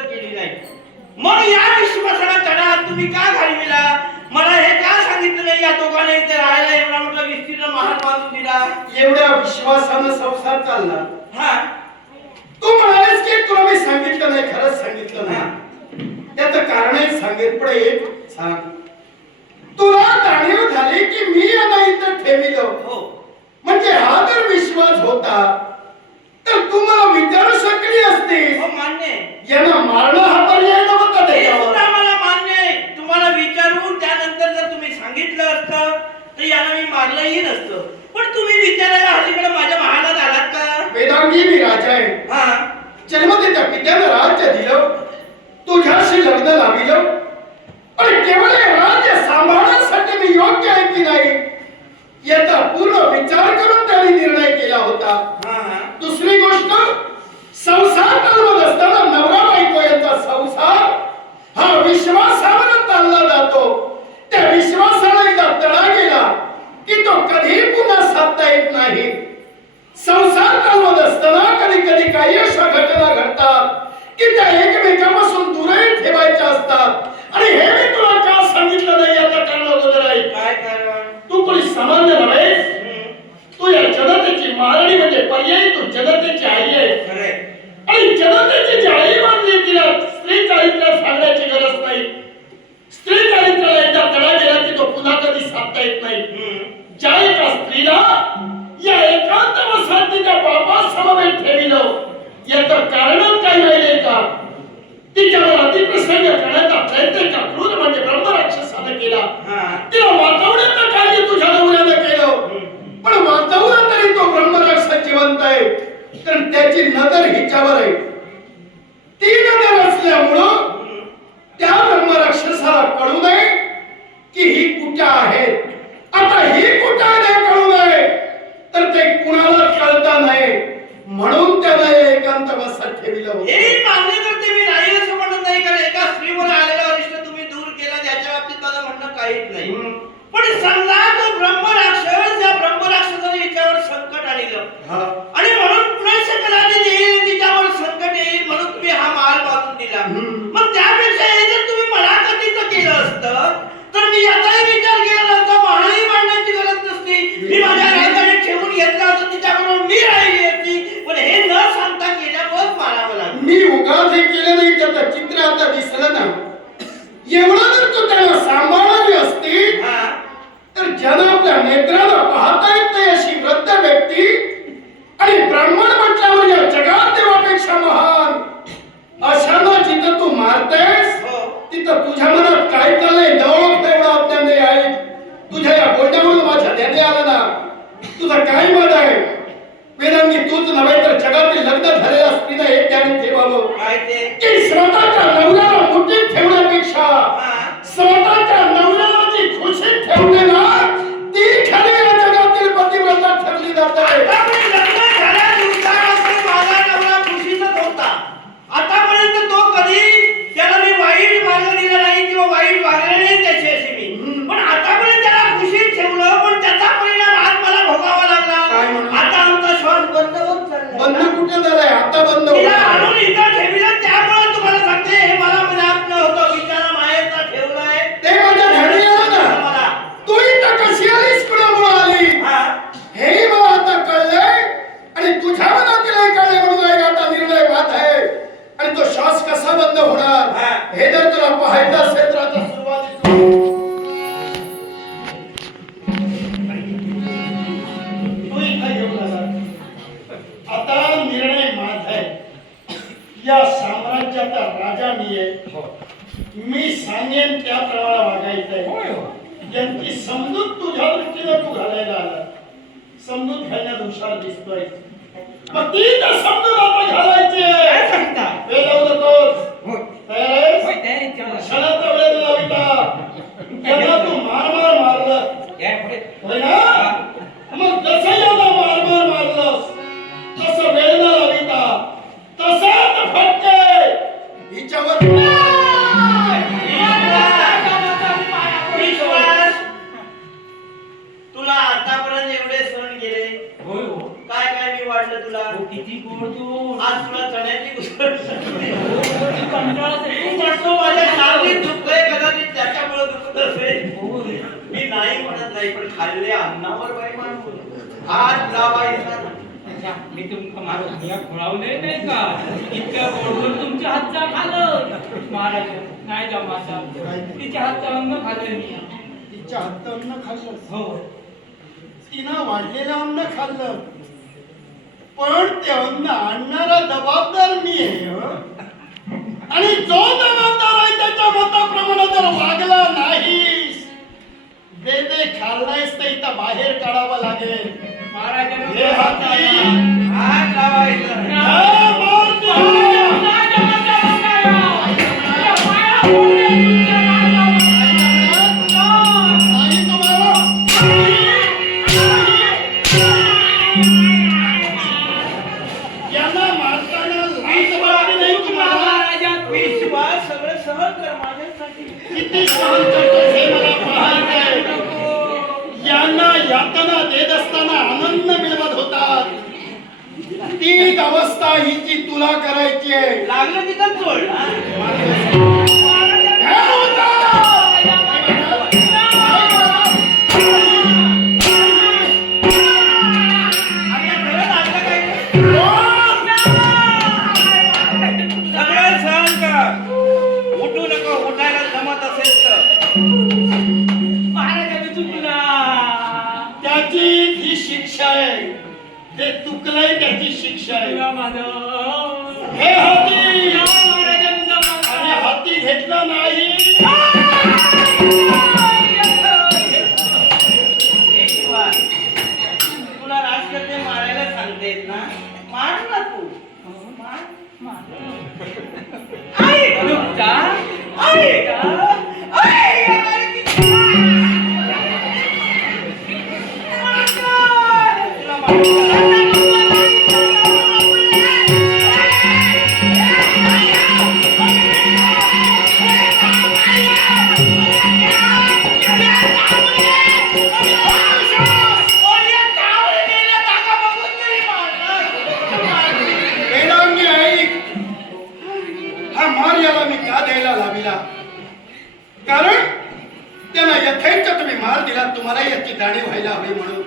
केली नाही. मग या विश्वासाला तडा तुम्ही का घालविला मला हे का सांगितलं या दोघांना इथे राहायला एवढा मोठा विस्तीर्ण महाल बांधून दिला. एवढ्या विश्वासानं संसार चालला. हा. तू म्हणालेस की तुला मी सांगितलं नाही खरंच सांगितलं नाही. त्याचं कारण सांगेल पण एक सांग. तुला जाणीव झाली की मी यांना इथं ठेविलं? हो. म्हणजे हा तर विश्वास होता असतीस. हो, यांना मारणं हा पर्याय नव्हता त्याच्यावर. मला मान्य आहे. तुम्हाला विचारून त्यानंतर जर तुम्ही सांगितलं असतं तर याला मी मारलंही नसतं. पण तुम्ही विचारायला हल्लीकडे माझ्या महालात आलात का? वेदांगी मी राजा आहे. हा. जन्म देत्या पित्यानं राज्य दिलं. तुझ्याशी लग्न लाविलं. पण केवळ हे राज्य सांभाळण्यासाठी मी योग्य आहे की नाही याचा पूर्ण विचार करून त्यांनी निर्णय केला होता. हा. करता येत नाही. संसार चालवत असताना कधी कधी काही अशा घटना घडतात कि त्या एकमेकांपासून दूरही ठेवायच्या असतात. आणि हे मी तुला का सांगितलं नाही आता कारण अगोदर आहे? काय कारण? तू कोणी समज येत नाही. पण समजा या साम्राज्याचा राजा मी आहे हो. मी सांगेन त्याप्रमाणे वागायचं आहे ज्यांची समजूत तुझ्या दृष्टीने तू घालायला आला समजूत घालण्यात हुशार दिसतोय. मग ती तर समजूत आता घालायची. हो. मग जसं तुमका नाही का? इतक्या गोडवर तुमच्या हातचा खाल्लं महाराज नाही जमाचा तिच्या हातचा अन्न खाल्लं मी. तिच्या हातचं अन्न खाल्लं. हो. तिनं वाढलेलं अन्न खाल्लं. पण ते अन्न आणणारा जबाबदार मी आहे. आणि जो जबाबदार आहे त्याच्या मताप्रमाणे जर वागला नाहीस. जे ते इथं बाहेर काढावं लागेल. महाराजांना तीच अवस्था ही जी तुला करायची आहे. लागलं तिथं चोळ उठू नको उठायला जमत असेल तर. महाराजांनी चुकला. त्याची ही शिक्षा आहे. ते चुकलंय त्याची शिक्षा आहे हे हाती या महाराजांचा आणि माझा. हाती घेतला नाही यथेच तुम्ही मार दिला तुम्हाला याची जाणीव व्हायला हवी म्हणून.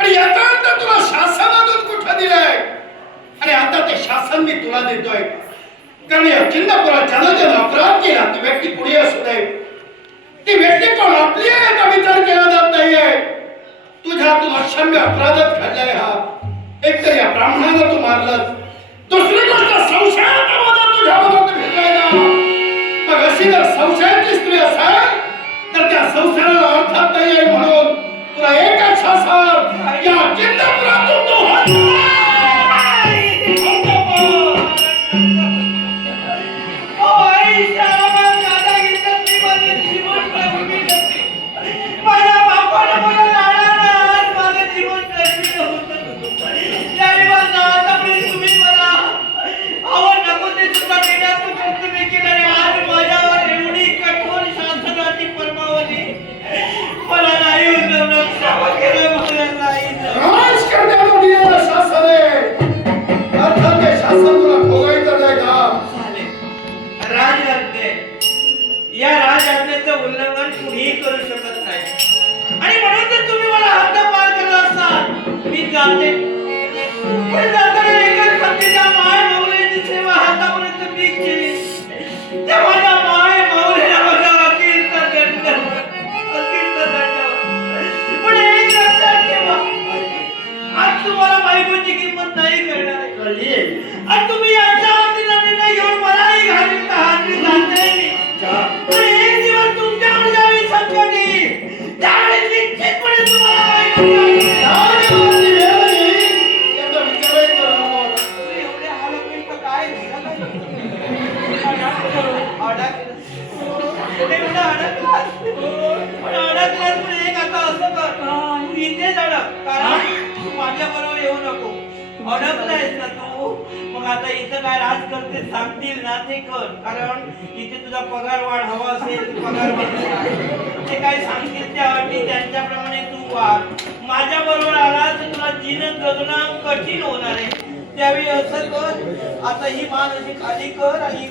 आणि याचा अर्थ तुला शासनातून कुठं दिलंय? आणि आता ते शासन मी तुला देतोय. कारण या चिन्हपुरा ज्यानं ज्यानं अपराध केला ती व्यक्ती पुढे असू दे ती व्यक्ती कोण? आपली आहे याचा विचार केला जात नाहीये. तुझ्या तुला क्षम्य अपराधच घडलाय हा. एक तर या ब्राह्मणाला तू मारलं दुसरी गोष्ट संशयाचा वादा तुझ्या मनात फिरलाय ना मग अशी जर संशयाची स्त्री तिथेच अडक कारण तू माझ्याबरोबर येऊ नको. अडकलायस ना तू. मग आता इथं काय राज करते सांगतील ना ते कर. कारण इथे तुझा पगार वाढ हवा असेल पगार वाढ. ते काय सांगतील त्या अटी त्यांच्याप्रमाणे तू वाढ. माझ्या बरोबर आला तर तुला जीवन जगणं कठीण होणार आहे. त्यावेळी असं कर. आता ही मान अशी खाली कर आणि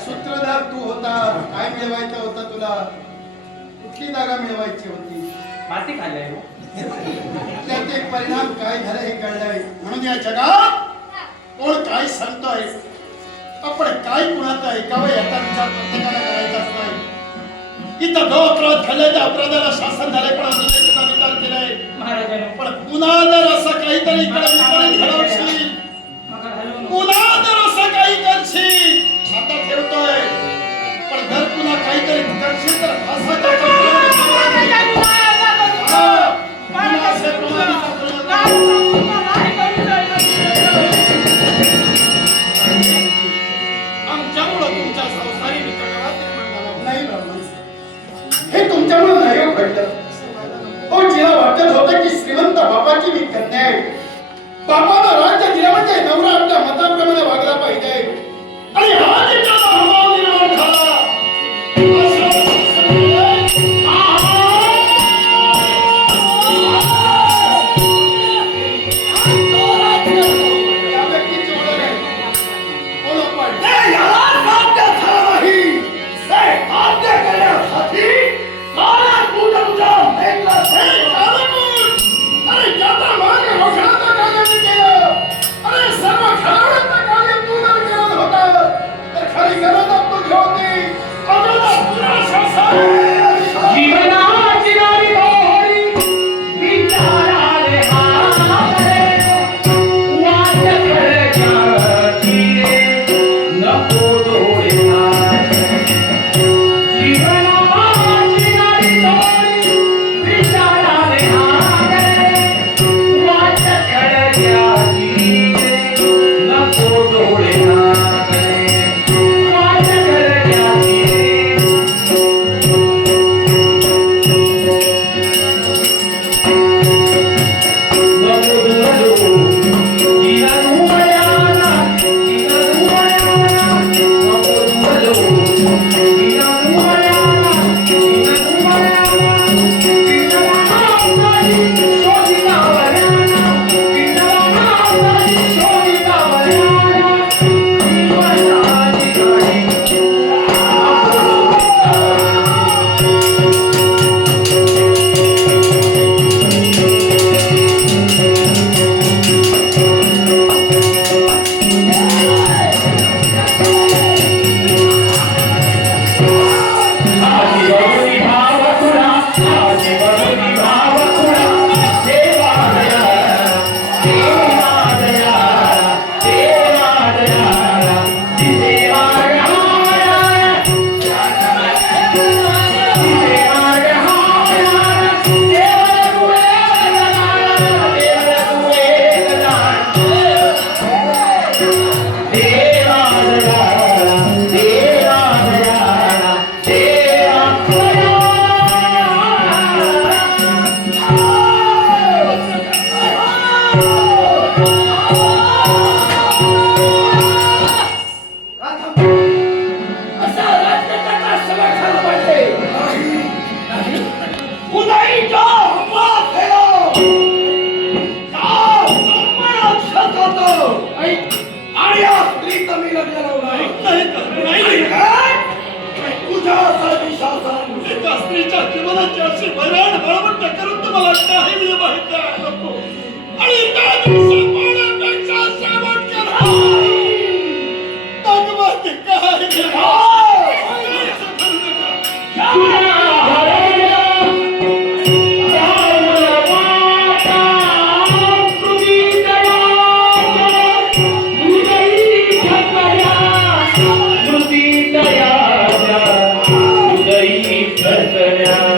सूत्रधार तू होता काय मिळवायचा होता तुला? कुठली जागा मिळवायची होती? माती खाल्ली हो. त्याचे परिणाम काय झालं हे कळलंय. म्हणून या जगात कोण काय सांगतोय? आपण काय कुणाचं ऐकावं याचा विचार प्रत्येकाला करायचा नाही इथं जो अपराध झालाय त्या अपराधाला शासन झालंय पण अजून त्याचा विचार केलाय. महाराजांनो. पण पुन्हा जर असं काहीतरी इकडे विपरीत घडवशील मग त्याची वरण बळवंट करून तुम्हाला काही वेळ माहिती आणि त्या दिवशी पाण्यापेक्षा सेवन करा भगवत Yeah.